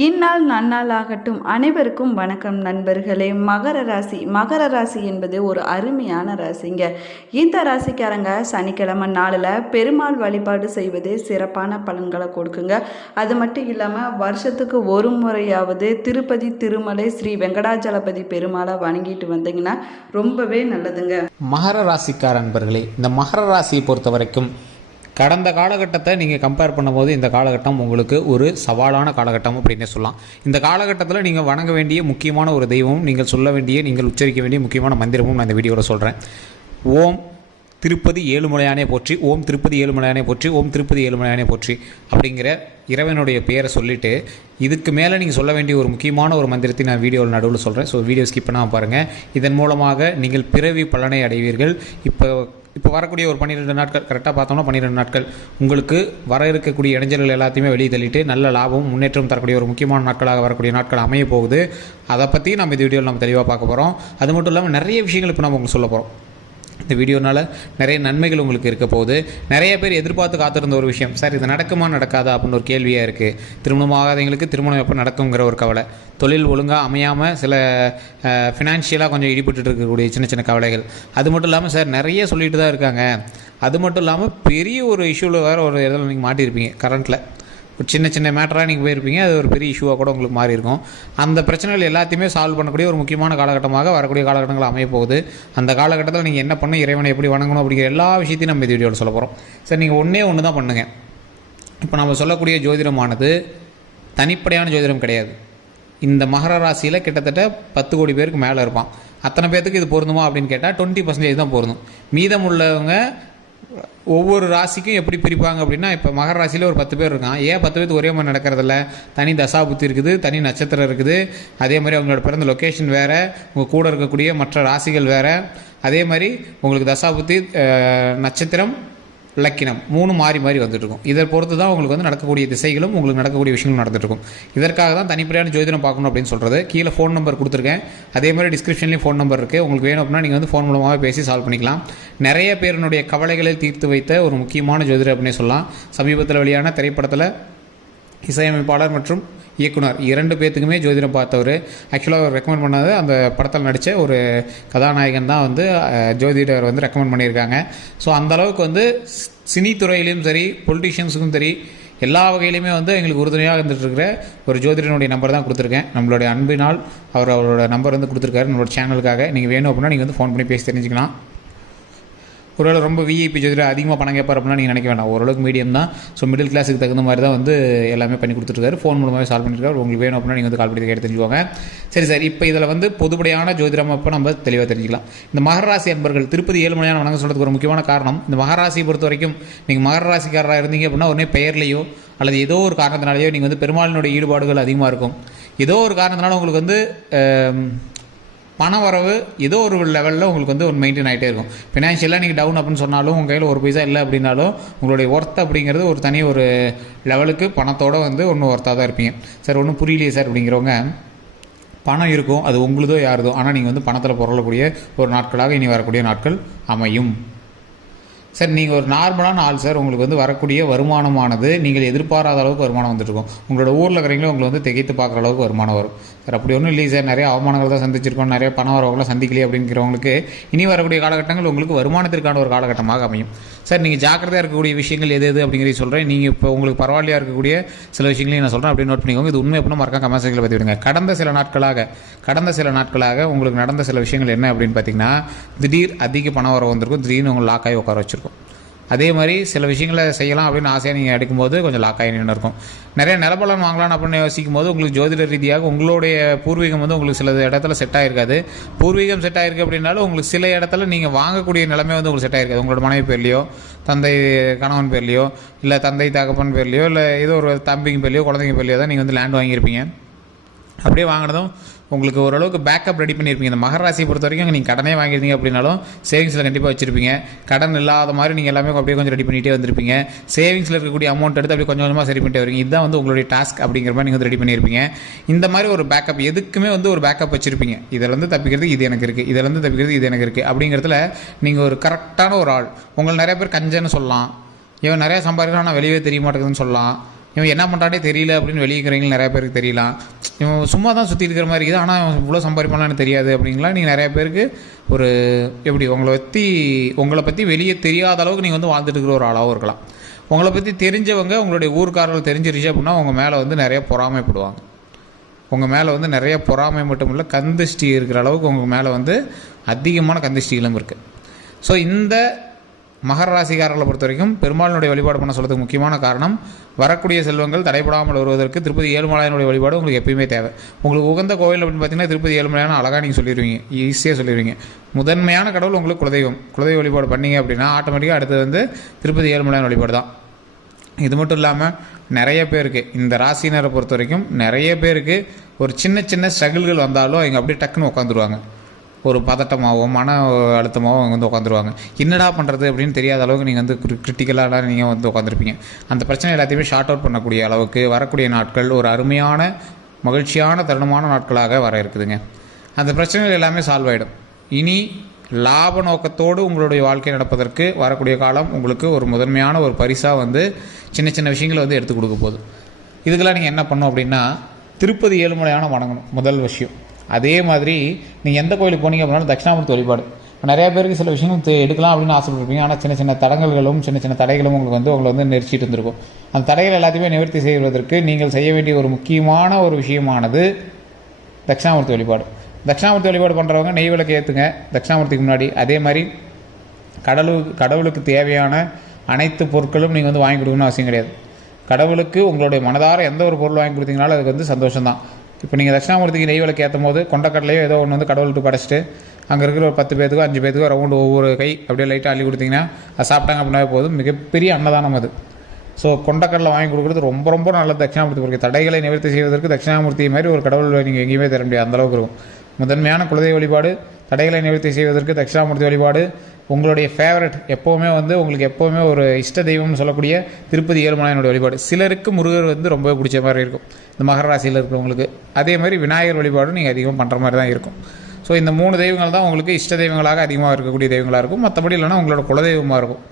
இந்நாள் நன்னாளாகட்டும். அனைவருக்கும் வணக்கம் நண்பர்களே. மகர ராசி என்பது ஒரு அருமையான ராசிங்க. இந்த ராசிக்காரங்க சனிக்கிழமை நாளில் பெருமாள் வழிபாடு செய்வது சிறப்பான பலன்களை கொடுக்குங்க. அது மட்டும் இல்லாமல் வருஷத்துக்கு ஒரு முறையாவது திருப்பதி திருமலை ஸ்ரீ வெங்கடாஜலபதி பெருமாளை வணங்கிட்டு வந்தீங்கன்னா ரொம்பவே நல்லதுங்க. மகர ராசிக்கார நண்பர்களே, இந்த மகர ராசியை பொறுத்த வரைக்கும் கடந்த காலகட்டத்தை நீங்கள் கம்பேர் பண்ணும்போது இந்த காலகட்டம் உங்களுக்கு ஒரு சவாலான காலகட்டம் அப்படின்னே சொல்லலாம். இந்த காலகட்டத்தில் நீங்கள் வணங்க வேண்டிய முக்கியமான ஒரு தெய்வமும் நீங்கள் உச்சரிக்க வேண்டிய முக்கியமான மந்திரமும் நான் இந்த வீடியோவில் சொல்கிறேன். ஓம் திருப்பதி ஏழுமலையானே போற்றி, ஓம் திருப்பதி ஏழுமலையானே போற்றி, ஓம் திருப்பதி ஏழுமலையானே போற்றி அப்படிங்கிற இறைவனுடைய பெயரை சொல்லிவிட்டு இதுக்கு மேலே நீங்கள் சொல்ல வேண்டிய ஒரு முக்கியமான ஒரு மந்திரத்தை நான் வீடியோவில் நடுவில் சொல்கிறேன். ஸோ வீடியோ ஸ்கிப் பண்ணாமல் பாருங்கள். இதன் மூலமாக நீங்கள் பிறவி பலனை அடைவீர்கள். இப்போ வரக்கூடிய ஒரு 12 நாட்கள் கரெக்டாக பார்த்தோம்னா 12 நாட்கள் உங்களுக்கு வர இருக்கக்கூடிய இடைஞ்சல்கள் எல்லாத்தையுமே வெளியே தள்ளிட்டு நல்ல லாபம் முன்னேற்றம் தரக்கூடிய ஒரு முக்கியமான நாட்களாக வரக்கூடிய நாட்கள் அமைய போகுது. அதை பற்றி நம்ம இந்த வீடியோவில் நம்ம தெளிவாக பார்க்க போகிறோம். அது மட்டும் இல்லாமல் நிறைய விஷயங்கள் இப்போ நம்ம உங்களுக்கு சொல்ல போகிறோம். இந்த வீடியோனால் நிறைய நன்மைகள் உங்களுக்கு இருக்க போகுது. நிறைய பேர் எதிர்பார்த்து காத்திருந்த ஒரு விஷயம், சார் இது நடக்குமா நடக்காதா அப்படின்னு ஒரு கேள்வியாக இருக்குது. திருமணம் ஆகாதவங்களுக்கு திருமணம் எப்போ நடக்குங்கிற ஒரு கவலை, தொழில் ஒழுங்காக அமையாமல் சில ஃபினான்ஷியலாக கொஞ்சம் இடிபட்டு இருக்கக்கூடிய சின்ன சின்ன கவலைகள். அது மட்டும் இல்லாமல் சார் நிறைய சொல்லிட்டு தான் இருக்காங்க. அது மட்டும் இல்லாமல் பெரிய ஒரு இஷ்யூவில் வேறு ஒரு இதில் நீங்கள் மாட்டியிருப்பீங்க. கரண்ட்டில் ஒரு சின்ன சின்ன மேட்டராக நீங்கள் போயிருப்பீங்க, அது ஒரு பெரிய இஷ்யூவாக கூட உங்களுக்கு மாறி இருக்கும். அந்த பிரச்சனைகள் எல்லாத்தையுமே சால்வ் பண்ணக்கூடிய ஒரு முக்கியமான காலகட்டமாக வரக்கூடிய காலகட்டங்கள் அமைய போகுது. அந்த காலகட்டத்தில் நீங்கள் என்ன பண்ணணும், இறைவனை எப்படி வணங்கணும் அப்படிங்கிற எல்லா விஷயத்தையும் நம்ம இந்த வீடியோவில் சொல்ல போகிறோம். சார் நீங்கள் ஒன்று தான் பண்ணுங்கள். இப்போ நம்ம சொல்லக்கூடிய ஜோதிடமானது தனிப்படையான ஜோதிடம் கிடையாது. இந்த மகர ராசியில் கிட்டத்தட்ட 10 கோடி பேருக்கு மேலே இருப்பான். அத்தனை பேர்த்துக்கு இது பொருந்துமா அப்படின்னு கேட்டால் 20% தான் பொருந்தும். மீதம் உள்ளவங்க ஒவ்வொரு ராசிக்கும் எப்படி பிரிப்பாங்க அப்படின்னா, இப்போ மகர ராசியில் ஒரு 10 பேர் இருக்கான். ஏன் 10 பேருக்கு ஒரே மாதிரி நடக்கிறதில்ல? தனி தசாபுத்தி இருக்குது, தனி நட்சத்திரம் இருக்குது, அதே மாதிரி அவங்களோட பிறந்த லொக்கேஷன் வேறு, உங்கள் கூட இருக்கக்கூடிய மற்ற ராசிகள் வேறு, அதே மாதிரி உங்களுக்கு தசாபுத்தி நட்சத்திரம் லக்கினம் 3 மாறி மாறி வந்துட்டுருக்கும். இதை பொறுத்து தான் உங்களுக்கு வந்து நடக்கக்கூடிய திசைகளும் உங்களுக்கு நடக்கக்கூடிய விஷயங்களும் நடந்துட்டுருக்கும். இதற்காக தான் தனிப்படையான ஜோதிடம் பார்க்கணும் அப்படின்னு சொல்கிறது. கீழே ஃபோன் நம்பர் கொடுத்துருக்கேன், அதே மாதிரி டிஸ்கிரிப்ஷன்லேயும் ஃபோன் நம்பர் இருக்குது. உங்களுக்கு வேணும் அப்படின்னா நீங்கள் வந்து ஃபோன் மூலமாக பேசி சால்வ் பண்ணிக்கலாம். நிறைய பேருனுடைய கவலைகளை தீர்த்து வைத்த ஒரு முக்கியமான ஜோதிடர் அப்படின்னே சொல்லலாம். சமீபத்தில் வெளியான திரைப்படத்தில் இசையமைப்பாளர் மற்றும் இயக்குனர் 2 பேர்த்துக்குமே ஜோதிடம் பார்த்தவர். ஆக்சுவலாக அவர் ரெக்கமெண்ட் பண்ணாத அந்த படத்தில் நடித்த ஒரு கதாநாயகன் தான் வந்து ஜோதிடர் வந்து ரெக்கமெண்ட் பண்ணியிருக்காங்க. ஸோ அந்தளவுக்கு வந்து சினித்துறையிலையும் சரி, பொலிட்டிஷியன்ஸுக்கும் சரி, எல்லா வகையிலையுமே வந்து எங்களுக்கு உறுதுணையாக இருந்துகிட்ருக்கிற ஒரு ஜோதிடனுடைய நம்பர் தான் கொடுத்துருக்கேன். நம்மளுடைய அன்பினால் அவரோட நம்பர் வந்து கொடுத்துருக்காரு நம்மளோட சேனலுக்காக. நீங்கள் வேணும் அப்படின்னா நீங்கள் வந்து ஃபோன் பண்ணி பேசி தெரிஞ்சுக்கலாம். ஒருவேளை ரொம்ப விஐபி ஜோதிடர் அதிகமாக பணம் கேட்பார் அப்படின்னா நீங்கள் நினைக்க வேண்டாம். ஓரளவுக்கு மீடியம் தான். ஸோ மிடில் கிளாஸுக்கு தகுந்த மாதிரி தான் வந்து எல்லாமே பண்ணி கொடுத்துருக்காரு. ஃபோன் மூலமாக சால்வ் பண்ணியிருக்காரு. உங்களுக்கு வேணும் அப்படின்னா நீங்கள் வந்து கால் பண்ணி கேட்டு தெரிஞ்சுக்கோங்க. சரி சார், இப்போ இதில் வந்து பொதுப்படையான ஜோதிடம் அப்போ நம்ம தெளிவாக தெரிஞ்சுக்கலாம். இந்த மகர ராசி அன்பர்கள் திருப்பதி ஏழுமலையான வணங்க சொல்கிறதுக்கு ஒரு முக்கியமான காரணம், இந்த மகர ராசியை பொறுத்த வரைக்கும் நீங்கள் மகர ராசிக்காரராக இருந்தீங்க அப்படின்னா உடனே பெயர்லையோ அல்லது ஏதோ ஒரு காரணத்தினாலேயோ நீங்கள் வந்து பெருமாளினுடைய ஈடுபாடுகள் அதிகமாக இருக்கும். ஏதோ ஒரு காரணத்தினால உங்களுக்கு வந்து பண வரவு ஏதோ ஒரு லெவலில் உங்களுக்கு வந்து ஒரு மெயின்டைன் ஆகிட்டே இருக்கும். ஃபினான்ஷியலாக நீங்கள் டவுன் அப்படின்னு சொன்னாலும், உங்கள் கையில் ஒரு பைசா இல்லை அப்படின்னாலும், உங்களுடைய ஒர்த் அப்படிங்கிறது ஒரு தனி ஒரு லெவலுக்கு பணத்தோடு வந்து ஒன்றும் ஒர்த்தாக தான் இருப்பீங்க. சார் ஒன்றும் புரியலையே சார் அப்படிங்கிறவங்க, பணம் இருக்கும், அது உங்களுதோ யாருதோ, ஆனால் நீங்கள் வந்து பணத்தில் பொருளக்கூடிய ஒரு நாட்களாக இனி வரக்கூடிய நாட்கள் அமையும். சார் நீங்கள் ஒரு நார்மலான ஆள் சார், உங்களுக்கு வந்து வரக்கூடிய வருமானமானது நீங்கள் எதிர்பாராத அளவுக்கு வருமானம் வந்துட்டுருக்கும். உங்களோட ஊரில் இருக்கிறவங்களே உங்களை வந்து திகைத்து பார்க்குற அளவுக்கு வருமானம் வரும். சார் அப்படி ஒன்றும் இல்லை சார், நிறைய அவமானங்கள் தான் சந்திச்சிருக்கோம், நிறைய பணம் வரவங்களாம் சந்திக்கலையே அப்படிங்கிறவங்களுக்கு இனி வரக்கூடிய காலகட்டங்கள் உங்களுக்கு வருமானத்திற்கான ஒரு காலகட்டமாக அமையும். சார் நீங்கள் ஜாக்கிரதையாக இருக்கக்கூடிய விஷயங்கள் எது அப்படிங்கிறத சொல்கிறேன். நீங்கள் இப்போ உங்களுக்கு பரவாயில்லையாக இருக்கக்கூடிய சில விஷயங்களையும் நான் சொல்கிறேன், அப்படி நோட் பண்ணிக்கோங்க. இது உண்மை அப்படின்னா மறக்காம கமெண்ட் செக்ஷனில் பற்றி விடுங்க. கடந்த சில நாட்களாக உங்களுக்கு நடந்த சில விஷயங்கள் என்ன அப்படின்னு பார்த்தீங்கன்னா, திடீர் அதிக பணம் வர வந்திருக்கும், திடீர்னு உங்களை லாக்காகி உட்கார வச்சிருக்கும். அதே மாதிரி சில விஷயங்களை செய்யலாம் அப்படின்னு ஆசையாக நீங்கள் எடுக்கும்போது கொஞ்சம் லாக்காகி நின்று இருக்கும். நிறைய நிலப்பலன் வாங்கலாம் அப்படின்னு யோசிக்கும் போது உங்களுக்கு ஜோதிட ரீதியாக உங்களுடைய பூர்வீகம் வந்து உங்களுக்கு சில இடத்துல செட் ஆகிருக்காது. பூர்வீகம் செட் ஆகிருக்கு அப்படின்னாலும் உங்களுக்கு சில இடத்துல நீங்கள் வாங்கக்கூடிய நிலைமை வந்து உங்களுக்கு செட் ஆகிருக்காது. உங்களோட மனைவி பேர்லையோ, தந்தை கணவன் பேர்லையோ, இல்லை தந்தை தகப்பன் பேர்லையோ, இல்லை ஏதோ ஒரு தம்பிங்க பேர்லையோ, குழந்தைங்க பேர்லையோ தான் நீங்கள் வந்து லேண்ட் வாங்கியிருப்பீங்க. அப்படியே வாங்கினதும் உங்களுக்கு ஓரளவுக்கு பேக்கப் ரெடி பண்ணியிருப்பீங்க. இந்த மகர ராசியை பொறுத்த வரைக்கும் நீங்கள் கடனே வாங்கியிருந்தீங்க அப்படின்னாலும் சேவிங்ஸில் கண்டிப்பாக வச்சுருப்பீங்க. கடன் இல்லாத மாதிரி நீங்கள் எல்லாமே அப்படியே கொஞ்சம் ரெடி பண்ணிகிட்டே வந்திருப்பீங்க. சேவிங்ஸில் இருக்கக்கூடிய அமௌண்ட் எடுத்து அப்படியே கொஞ்சம் கொஞ்சமாக சரி பண்ணிட்டு வரீங்க. இதுதான் வந்து உங்களுடைய டாஸ்க் அப்படிங்கிற மாதிரி நீங்கள் வந்து ரெடி பண்ணியிருப்பீங்க. இந்த மாதிரி ஒரு பேக்கப் எதுக்குமே வந்து ஒரு பேக்கப் வச்சுருப்பீங்க. இதில் வந்து தப்பிக்கிறது இது எனக்கு இருக்குது, இதில் வந்து தப்பிக்கிறது இது எனக்கு இருக்குது அப்படிங்கிறதுல நீங்கள் ஒரு கரெக்டான ஒரு ஆள். உங்களை நிறைய பேர் கஞ்சன்னு சொல்லலாம், இவன் நிறையா சம்பாதிக்கலாம் ஆனால் வெளியே தெரிய மாட்டேங்குதுன்னு சொல்லலாம், இவன் என்ன பண்ணுறானே தெரியல அப்படின்னு வெளியிருக்கிறவங்க நிறைய பேருக்கு தெரியலாம். இவன் சும்மா தான் சுற்றி இருக்கிற மாதிரி இருக்குது, ஆனால் அவன் இவ்வளோ சம்பாதிப்பானு தெரியாது அப்படிங்களா. நீங்கள் நிறைய பேருக்கு ஒரு எப்படி உங்களை பற்றி வெளியே தெரியாத அளவுக்கு நீங்கள் வந்து வாழ்ந்துட்டு இருக்கிற ஒரு ஆளாகவும் இருக்கலாம். உங்களை பற்றி தெரிஞ்சவங்க உங்களுடைய ஊர்க்காரர்கள் தெரிஞ்சிருச்சு அப்படின்னா உங்கள் மேலே வந்து நிறைய பொறாமைப்படுவாங்க. உங்கள் மேலே வந்து நிறைய பொறாமை மட்டும் இல்லை, கந்திஷ்டி இருக்கிற அளவுக்கு உங்கள் மேலே வந்து அதிகமான கந்திஷ்டிகளும் இருக்குது. ஸோ இந்த மகர ராசிக்காரர்களை பொறுத்த வரைக்கும் பெருமாளினுடைய வழிபாடு பண்ண சொல்கிறதுக்கு முக்கியமான காரணம், வரக்கூடிய செல்வங்கள் தடைபடாமல் வருவதற்கு திருப்பதி ஏழுமலையானுடைய வழிபாடு உங்களுக்கு எப்பயுமே தேவை. உங்களுக்கு உகந்த கோவில் அப்படின்னு பார்த்தீங்கன்னா திருப்பதி ஏழுமலையான அழகாக நீங்கள் சொல்லிடுவீங்க, ஈஸியாக சொல்லிடுவீங்க. முதன்மையான கடவுள் உங்களுக்கு குலதெய்வ வழிபாடு பண்ணிங்க அப்படின்னா ஆட்டோமேட்டிக்காக அடுத்தது வந்து திருப்பதி ஏழுமலையான வழிபாடு தான். இது மட்டும் இல்லாமல் நிறைய பேருக்கு இந்த ராசினரை பொறுத்த வரைக்கும் நிறைய பேருக்கு ஒரு சின்ன சின்ன ஸ்ட்ரகிள்கள் வந்தாலும் அவங்க அப்படியே டக்குன்னு உட்காந்துருவாங்க. ஒரு பதட்டமாகவோ மன அழுத்தமாகவோ அவங்க வந்து உட்காந்துருவாங்க. என்னடா பண்ணுறது அப்படின்னு தெரியாத அளவுக்கு நீங்கள் வந்து கிரிட்டிக்கலாக நீங்கள் வந்து உட்காந்துருப்பீங்க. அந்த பிரச்சனை எல்லாத்தையுமே ஷார்ட் அவுட் பண்ணக்கூடிய அளவுக்கு வரக்கூடிய நாட்கள் ஒரு அருமையான மகிழ்ச்சியான தருணமான நாட்களாக வர இருக்குதுங்க. அந்த பிரச்சனைகள் எல்லாமே சால்வ் ஆகிடும். இனி லாப நோக்கத்தோடு உங்களுடைய வாழ்க்கை நடப்பதற்கு வரக்கூடிய காலம் உங்களுக்கு ஒரு முதன்மையான ஒரு பரிசாக வந்து சின்ன சின்ன விஷயங்களை வந்து எடுத்து கொடுக்க போகுது. இதுக்கெல்லாம் நீங்கள் என்ன பண்ணணும் அப்படின்னா திருப்பதி ஏழுமலையான வணங்கணும் முதல் விஷயம். அதே மாதிரி நீங்கள் எந்த கோயிலுக்கு போனீங்க அப்படின்னா தட்சிணாமூர்த்தி வழிபாடு. நிறைய பேருக்கு சில விஷயங்கள் எடுக்கலாம் அப்படின்னு ஆசைப்பட்டிருப்பீங்க, ஆனால் சின்ன சின்ன தடங்கல்களும் சின்ன சின்ன தடைகளும் உங்களை வந்து நெரிச்சிட்டு இருந்திருக்கும். அந்த தடைகள் எல்லாத்தையுமே நிவர்த்தி செய்வதற்கு நீங்கள் செய்ய வேண்டிய ஒரு முக்கியமான ஒரு விஷயமானது தட்சிணாமூர்த்தி வழிபாடு. தட்சிணாமூர்த்தி வழிபாடு பண்ணுறவங்க நெய் விளக்கு ஏற்றுங்க தட்சிணாமூர்த்திக்கு முன்னாடி. அதே மாதிரி கடவுளுக்கு தேவையான அனைத்து பொருட்களும் நீங்கள் வந்து வாங்கி கொடுக்கணும்னு அவசியம் கிடையாது. கடவுளுக்கு உங்களுடைய மனதார எந்த ஒரு பொருள் வாங்கி கொடுத்தீங்கனாலும் அதுக்கு வந்து சந்தோஷம் தான். இப்போ நீங்கள் தட்சிணாமூர்த்திக்கு நெய் விளக்கு ஏற்றும் போது கொண்டக்கடலையோ ஏதோ ஒன்று வந்து கடவுள்கிட்ட படைச்சிட்டு அங்கே இருக்கிற ஒரு 10 பேத்துக்கோ 5 பேத்துக்கோ ரவுண்டு ஒவ்வொரு கை அப்படியே லைட்டாக அள்ளி கொடுத்தீங்கன்னா அது சாப்பிட்டாங்க அப்படின்னா போதும், மிகப்பெரிய அன்னதானம் அது. ஸோ கொண்டக்கடலை வாங்கி கொடுக்குறது ரொம்ப ரொம்ப நல்லது தட்சிணாமூர்த்தி பொருட்கள். தடைகளை நிவர்த்தி செய்வதற்கு தட்சிணாமூர்த்தி மாதிரி ஒரு கடவுள் நீங்கள் எங்கேயுமே தர முடியாது, அந்தளவுக்கு இருக்கும். முதன்மையான குலதெய்வ வழிபாடு, தடைகளை நிவர்த்தி செய்வதற்கு தட்சிணாமூர்த்தி வழிபாடு. உங்களுடைய ஃபேவரட் எப்போவுமே வந்து உங்களுக்கு எப்போவுமே ஒரு இஷ்ட தெய்வம்னு சொல்லக்கூடிய திருப்பதி ஏழுமலையானுடைய வழிபாடு. சிலருக்கு முருகர் வந்து ரொம்ப பிடிச்ச மாதிரி இருக்கும் இந்த மகர ராசியில் இருக்கிறவங்களுக்கு. அதே மாதிரி விநாயகர் வழிபாடும் நீங்கள் அதிகமாக பண்ணுற மாதிரி தான் இருக்கும். ஸோ இந்த 3 தெய்வங்கள் தான் உங்களுக்கு இஷ்ட தெய்வங்களாக அதிகமாக இருக்கக்கூடிய தெய்வங்களாக இருக்கும். மற்றபடி இல்லைனா உங்களோட குலதெய்வமாக இருக்கும்.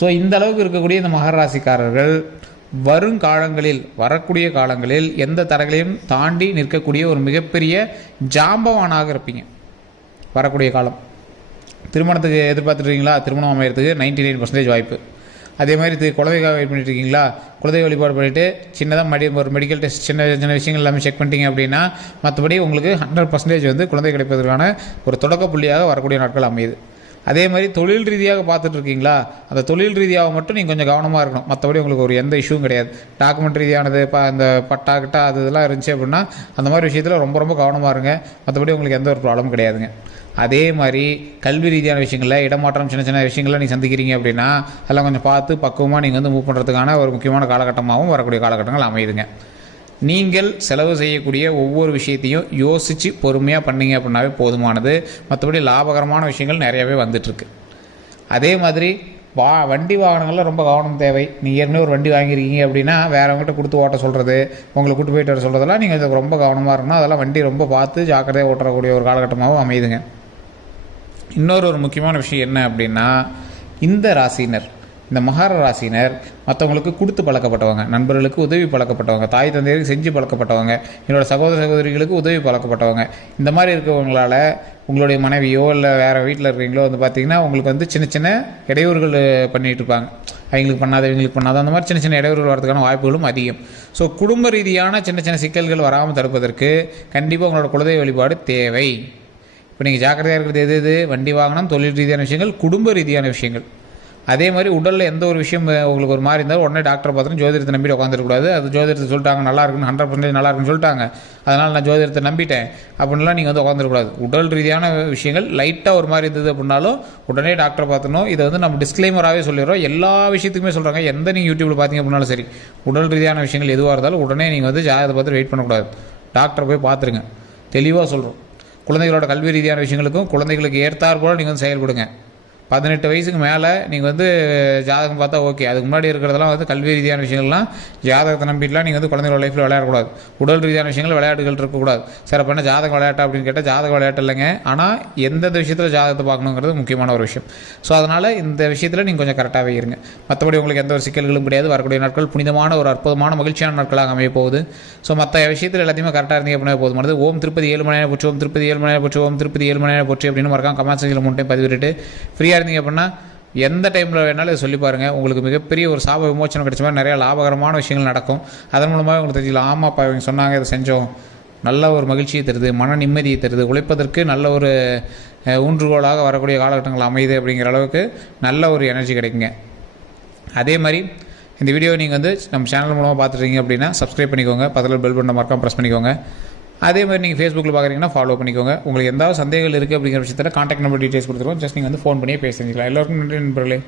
ஸோ இந்த அளவுக்கு இருக்கக்கூடிய இந்த மகர ராசிக்காரர்கள் வருங்காலங்களில் வரக்கூடிய காலங்களில் எந்த தடைகளையும் தாண்டி நிற்கக்கூடிய ஒரு மிகப்பெரிய ஜாம்பவானாக இருப்பீங்க வரக்கூடிய காலம். திருமணத்துக்கு எதிர்பார்த்துருக்கீங்களா? திருமணம் அமைகிறதுக்கு 99% வாய்ப்பு. அதே மாதிரி குலதெய்வ வெயிட் பண்ணிட்டு இருக்கீங்களா? குலதெய்வ வழிபாடு பண்ணிவிட்டு சின்னதாக ஒரு மெடிக்கல் டெஸ்ட் சின்ன சின்ன விஷயங்கள் எல்லாமே செக் பண்ணிட்டீங்க அப்படின்னா மற்றபடி உங்களுக்கு 100% வந்து குழந்தை கிடைப்பதற்கான ஒரு தொடக்க புள்ளியாக வரக்கூடிய நாட்கள் அமையுது. அதே மாதிரி தொழில் ரீதியாக பார்த்துட்டு இருக்கீங்களா? அந்த தொழில் ரீதியாக மட்டும் நீங்கள் கொஞ்சம் கவனமாக இருக்கணும். மற்றபடி உங்களுக்கு ஒரு எந்த இஷ்யூவும் கிடையாது. டாக்குமெண்ட் ரீதியானது அந்த பட்டா கிட்டா அது இதெல்லாம் இருந்துச்சு அப்படின்னா அந்த மாதிரி விஷயத்தில் ரொம்ப ரொம்ப கவனமாக இருங்க. மற்றபடி உங்களுக்கு எந்த ஒரு ப்ராப்ளமும் கிடையாதுங்க. அதே மாதிரி கல்வி ரீதியான விஷயங்களில் இடமாற்றம் சின்ன சின்ன விஷயங்கள்லாம் நீங்கள் சந்திக்கிறீங்க அப்படின்னா அதெல்லாம் கொஞ்சம் பார்த்து பக்குவமாக நீங்கள் வந்து மூவ் பண்ணுறதுக்கான ஒரு முக்கியமான காலகட்டமாகவும் வரக்கூடிய காலகட்டங்கள் அமையுதுங்க. நீங்கள் செலவு செய்யக்கூடிய ஒவ்வொரு விஷயத்தையும் யோசித்து பொறுமையாக பண்ணிங்க அப்படின்னாவே போதுமானது. மற்றபடி லாபகரமான விஷயங்கள் நிறையாவே வந்துட்டுருக்கு. அதே மாதிரி வண்டி வாகனங்களில் ரொம்ப கவனம் தேவை. நீங்கள் ஏற்கனவே ஒரு வண்டி வாங்கியிருக்கீங்க அப்படின்னா வேறவங்ககிட்ட கொடுத்து ஓட்ட சொல்கிறது, உங்களை கூட்டு போயிட்டு வர சொல்கிறதெல்லாம் நீங்கள் இதுக்கு ரொம்ப கவனமாக இருக்கணும். அதெல்லாம் வண்டி ரொம்ப பார்த்து ஜாக்கிரதையாக ஓட்டக்கூடிய ஒரு காலகட்டமாகவும் அமையுதுங்க. இன்னொரு முக்கியமான விஷயம் என்ன அப்படின்னா இந்த ராசினர் இந்த மகர ராசினர் மற்றவங்களுக்கு கொடுத்து பழக்கப்பட்டவங்க, நண்பர்களுக்கு உதவி பழக்கப்பட்டவங்க, தாய் தந்தையருக்கு செஞ்சு பழக்கப்பட்டவங்க, என்னோட சகோதர சகோதரிகளுக்கு உதவி பழக்கப்பட்டவங்க. இந்த மாதிரி இருக்கிறவங்களால உங்களுடைய மனைவியோ இல்லை வேறு வீட்டில் இருக்கிறீங்களோ வந்து பார்த்திங்கன்னா உங்களுக்கு வந்து சின்ன சின்ன இடையூறுகள் பண்ணிகிட்டு இருப்பாங்க. அவங்களுக்கு பண்ணாத இவங்களுக்கு பண்ணாத அந்த மாதிரி சின்ன சின்ன இடையூறுகள் வரதுக்கான வாய்ப்புகளும் அதிகம். ஸோ குடும்ப ரீதியான சின்ன சின்ன சிக்கல்கள் வராமல் தடுப்பதற்கு கண்டிப்பாக உங்களோட குலதெய்வ வழிபாடு தேவை. இப்போ நீங்கள் ஜாக்கிரதையாக இருக்கிறது எது வண்டி வாகனம், தொழில் ரீதியான விஷயங்கள், குடும்ப ரீதியான விஷயங்கள். அதே மாதிரி உடலில் எந்த ஒரு விஷயம் உங்களுக்கு ஒரு மாதிரி இருந்தாலும் உடனே டாக்டரை பார்த்துட்டு ஜோதிடத்தை நம்பிட்டு உட்காந்துருக்கூடாது. அது ஜோதிடத்தை சொல்லிட்டாங்க நல்லா இருக்குன்னு 100% நல்லா இருக்குன்னு சொல்லிட்டாங்க, அதனால் நான் ஜோதிடத்தை நம்பிட்டேன் அப்படின்லாம் நீங்கள் வந்து உட்காந்துருக்கூடாது. உடல் ரீதியான விஷயங்கள் லைட்டாக ஒரு மாதிரி இருந்தது அப்படின்னாலும் உடனே டாக்டரை பார்த்துணும். இதை வந்து நம்ம டிஸ்க்ளைமராகவே சொல்லிடுறோம். எல்லா விஷயத்துக்குமே சொல்கிறாங்க. எந்த நீங்கள் யூடியூப்பில் பார்த்தீங்க அப்படின்னாலும் சரி, உடல் ரீதியான விஷயங்கள் எதுவாக இருந்தாலும் உடனே நீங்கள் வந்து ஜாதகத்தை பார்த்து வெயிட் பண்ணக்கூடாது. டாக்டரை போய் பார்த்துருங்க. தெளிவாக சொல்கிறோம். குழந்தைகளோட கல்வி ரீதியான விஷயங்களுக்கும் குழந்தைகளுக்கு ஏற்றார் போல் நீங்கள் வந்து செயல்படுங்க. 18 வயசுக்கு மேலே நீங்கள் வந்து ஜாதகம் பார்த்தா ஓகே. அதுக்கு முன்னாடி இருக்கிறதெல்லாம் வந்து கல்வி ரீதியான விஷயங்கள்லாம் ஜாதகத்தை நம்பிட்டுலாம் நீங்கள் வந்து குழந்தைங்களோட லைஃப்பில் விளையாடக்கூடாது. உடல் ரீதியான விஷயங்கள் விளையாட்டுகள் இருக்கக்கூடாது. சார் அப்போ என்ன ஜாதகம் விளையாட்டா அப்படின்னு கேட்டால் ஜாதகம் விளையாட்டு இல்லைங்க. ஆனால் எந்தெந்த விஷயத்தில் ஜாதகத்தை பார்க்கணுங்கிறது முக்கியமான ஒரு விஷயம். ஸோ அதனால் இந்த விஷயத்தில் நீங்கள் கொஞ்சம் கரெக்டாகவே இருங்க. மற்றபடி உங்களுக்கு எந்த ஒரு சிக்கல்களும் கிடையாது. வரக்கூடிய நாட்கள் புனிதமான ஒரு அற்புதமான மகிழ்ச்சியான நாட்களாக அமைய போகுது. ஸோ மற்ற விஷயத்தில் எல்லாத்தையுமே கரெக்டாக இருந்தீங்க அப்படின்னா போதுமானது. ஓம் திருப்பதி 7 மணி நேரம் போச்சு, ஓம் திருப்பதி 7 மணி நேரம் போச்சு, ஓம் திருப்பதி 7 மணி நேரம் போச்சு அப்படின்னு மறக்காம கமெண்ட் செக்ஷனில் 3 டைம் பதிவிட்டு ஃப்ரீயாக இருந்தீங்க அப்படின்னா எந்த டைமில் வேணாலும் இதை சொல்லி பாருங்கள். உங்களுக்கு மிகப்பெரிய ஒரு சாப விமோச்சனம் கிடைச்ச மாதிரி நிறையா லாபகரமான விஷயங்கள் நடக்கும். அதன் மூலமாக உங்களுக்கு தெரிஞ்சுக்கலாம், ஆமாப்பா இவங்க சொன்னாங்க இதை செஞ்சோம், நல்ல ஒரு மகிழ்ச்சியை தருது, மன நிம்மதியை தருது, உழைப்பதற்கு நல்ல ஒரு ஊன்றுகோலாக வரக்கூடிய காலகட்டங்கள் அமையுது அப்படிங்கிற அளவுக்கு நல்ல ஒரு எனர்ஜி கிடைக்குங்க. அதே மாதிரி இந்த வீடியோ நீங்கள் வந்து நம்ம சேனல் மூலமாக பார்த்துட்டீங்க அப்படின்னா சப்ஸ்கிரைப் பண்ணிக்கோங்க. பக்கத்தில் பெல் பட்டனை மறக்காம ப்ரெஸ் பண்ணிக்கோங்க. அதே மாதிரி நீங்கள் ஃபேஸ்புக்கில் பார்க்குறீங்கன்னா ஃபாலோ பண்ணிக்கோங்க. உங்களுக்கு எதாவது சந்தேகங்கள் இருக்குது அப்படிங்கிற விஷயத்தில் கான்டாக்ட் நம்பர் டீட்டெயில்ஸ் கொடுத்துருவோம். ஜஸ்ட் நீங்கள் வந்து ஃபோன் பண்ணியே பேசுறீங்களா. எல்லோருக்கும் நன்றி நண்பர்களே.